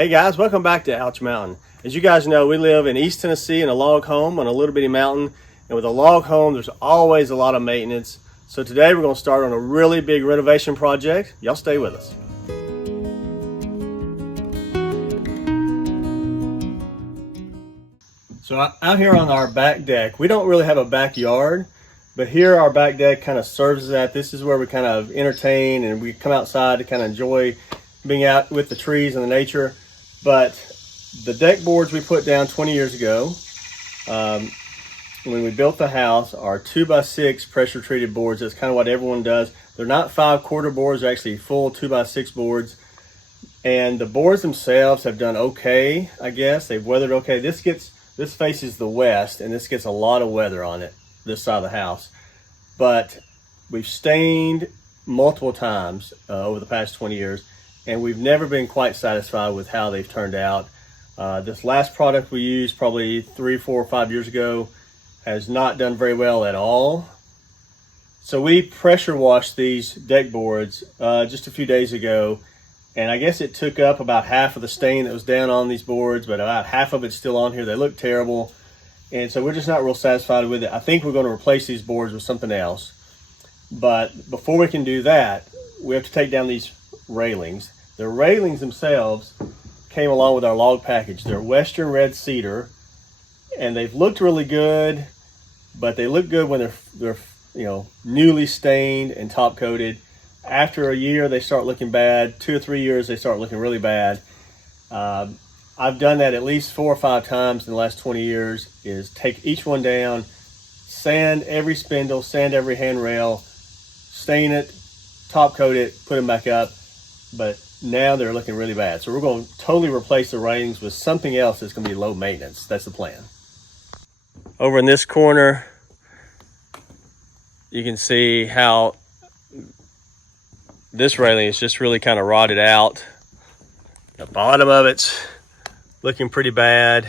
Hey guys, welcome back to Ouch Mountain. As you guys know, we live in East Tennessee in a log home on a little bitty mountain. And with a log home, there's always a lot of maintenance. So today we're going to start on a really big renovation project. Y'all stay with us. So out here on our back deck, we don't really have a backyard, but here our back deck kind of serves as that. This is where we kind of entertain and we come outside to kind of enjoy being out with the trees and the nature. But the deck boards we put down 20 years ago, when we built the house, are 2x6 pressure treated boards. That's kind of what everyone does. They're not 5/4 boards, they're actually full 2x6 boards. And the boards themselves have done okay, I guess. They've weathered okay. This faces the west, and this gets a lot of weather on it, this side of the house. But we've stained multiple times over the past 20 years, and we've never been quite satisfied with how they've turned out. This last product we used probably 3, 4, or 5 years ago has not done very well at all. So we pressure washed these deck boards just a few days ago, and I guess it took up about half of the stain that was down on these boards, but about half of it's still on here. They look terrible, and so we're just not real satisfied with it. I think we're going to replace these boards with something else. But before we can do that, we have to take down these railings. The railings themselves came along with our log package. They're Western red cedar, and they've looked really good, but they look good when they're newly stained and top coated. After a year, they start looking bad. 2 or 3 years, they start looking really bad. I've done that at least 4 or 5 times in the last 20 years, is take each one down, sand every spindle, sand every handrail, stain it, top coat it, put them back up. But now they're looking really bad. So we're going to totally replace the railings with something else that's going to be low maintenance. That's the plan. Over in this corner, you can see how this railing is just really kind of rotted out. The bottom of it's looking pretty bad.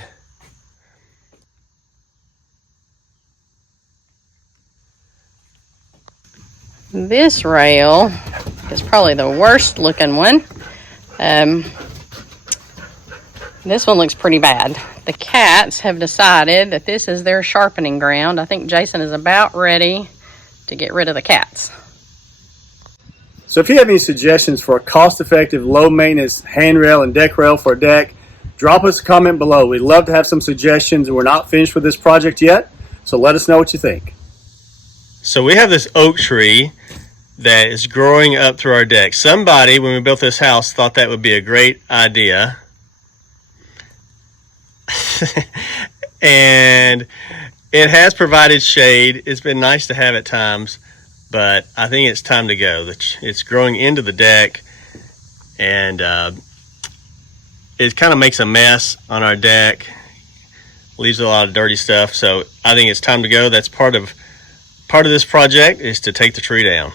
This rail is probably the worst looking one. This one looks pretty bad. The cats have decided that this is their sharpening ground. I think Jason is about ready to get rid of the cats. So if you have any suggestions for a cost-effective, low-maintenance handrail and deck rail for a deck, drop us a comment below. We'd love to have some suggestions. We're not finished with this project yet, so let us know what you think. So we have this oak tree that is growing up through our deck. Somebody, when we built this house, thought that would be a great idea. And it has provided shade. It's been nice to have at times, but I think it's time to go. It's growing into the deck, and it kind of makes a mess on our deck, leaves a lot of dirty stuff. So I think it's time to go. That's part of this project, is to take the tree down.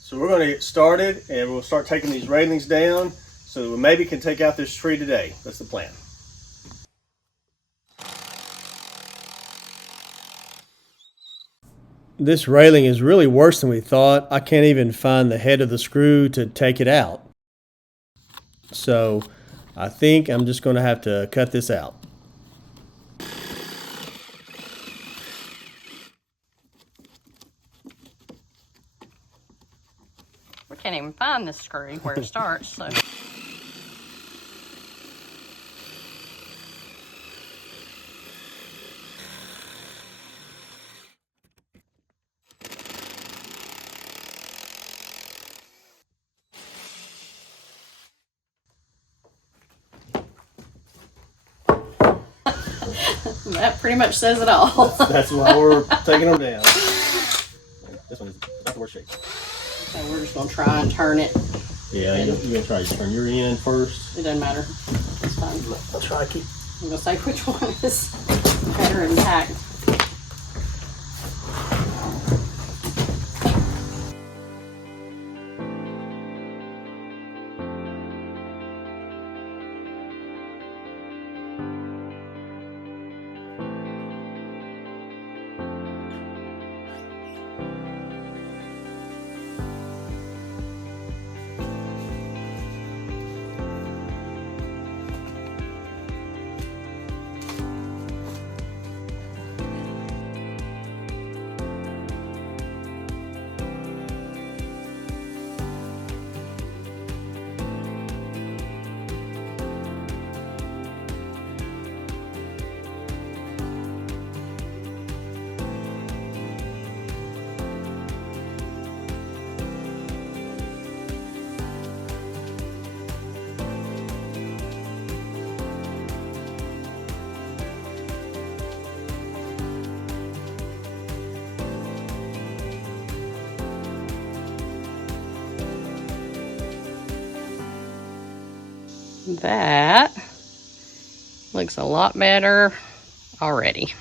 So we're going to get started, and we'll start taking these railings down so that we maybe can take out this tree today. That's the plan. This railing is really worse than we thought. I can't even find the head of the screw to take it out. So I think I'm just going to have to cut this out. We can't even find the screw where it starts, so. That pretty much says it all. That's why we're taking them down. This one is not the worst shape. So we're just going to try and turn it. Yeah, you're going to try to turn your end first. It doesn't matter. It's fine. I'll try to keep. I'm going to say which one is better intact. That looks a lot better already.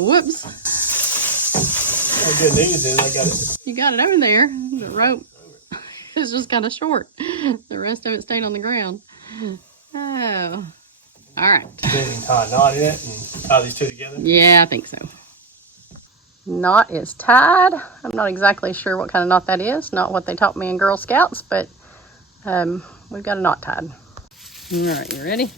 Whoops. Good news is I got it. You got it over there. The rope is just kind of short. The rest of it stayed on the ground. Oh. All right. Then you can tie a knot in it and tie these two together. Yeah, I think so. Knot is tied. I'm not exactly sure what kind of knot that is. Not what they taught me in Girl Scouts, but we've got a knot tied. All right, you ready?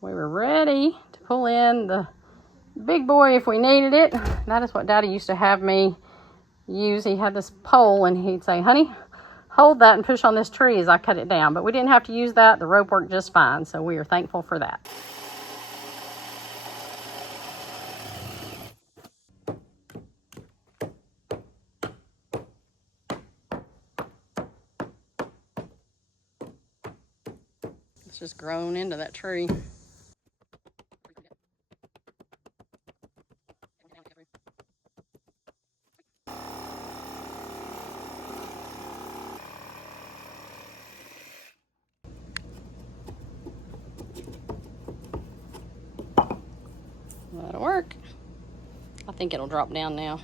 We were ready to pull in the big boy if we needed it. That is what Daddy used to have me use. He had this pole and he'd say, honey, hold that and push on this tree as I cut it down. But we didn't have to use that. The rope worked just fine. So we are thankful for that. It's just grown into that tree. That'll work. I think it'll drop down now.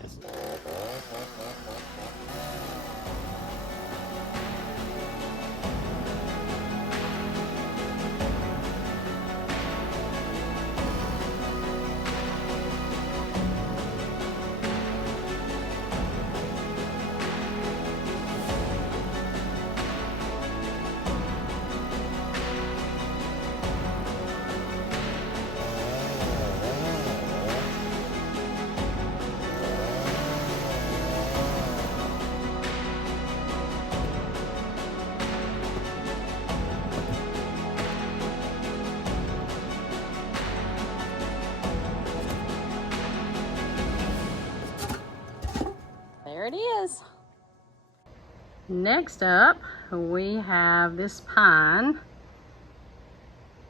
Next up, we have this pine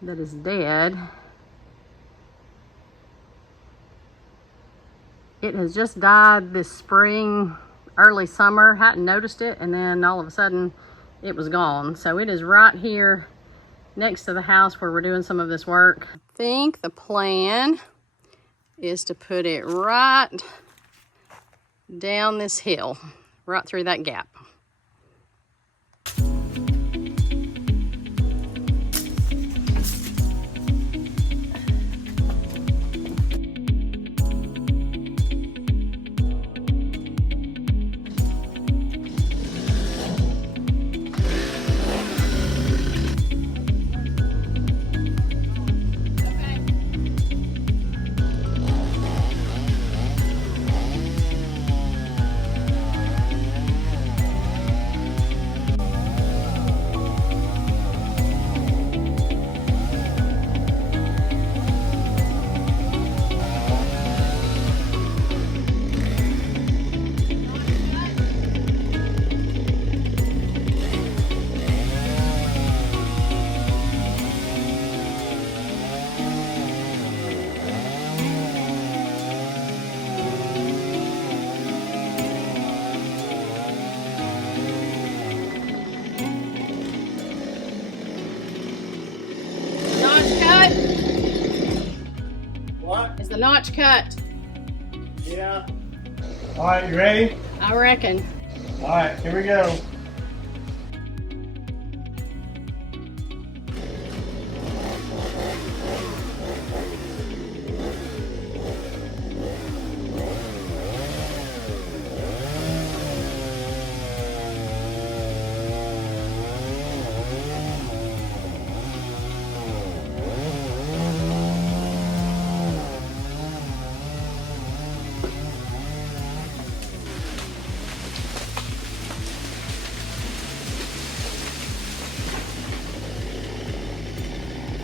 that is dead. It has just died this spring, early summer, hadn't noticed it, and then all of a sudden it was gone. So it is right here next to the house where we're doing some of this work. I think the plan is to put it right down this hill, right through that gap. What? Is the notch cut? Yeah. All right, you ready? I reckon. All right, here we go.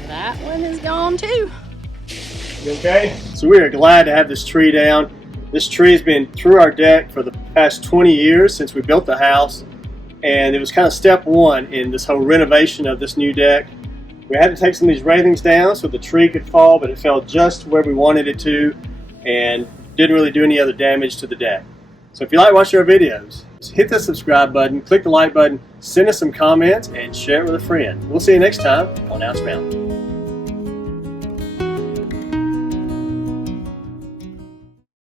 That one is gone too. You okay? So we are glad to have this tree down. This tree has been through our deck for the past 20 years since we built the house, and it was kind of step one in this whole renovation of this new deck. We had to take some of these railings down so the tree could fall, but it fell just where we wanted it to and didn't really do any other damage to the deck. So if you like watching our videos, hit the subscribe button, click the like button, send us some comments, and share it with a friend. We'll see you next time on Ouch Mountain.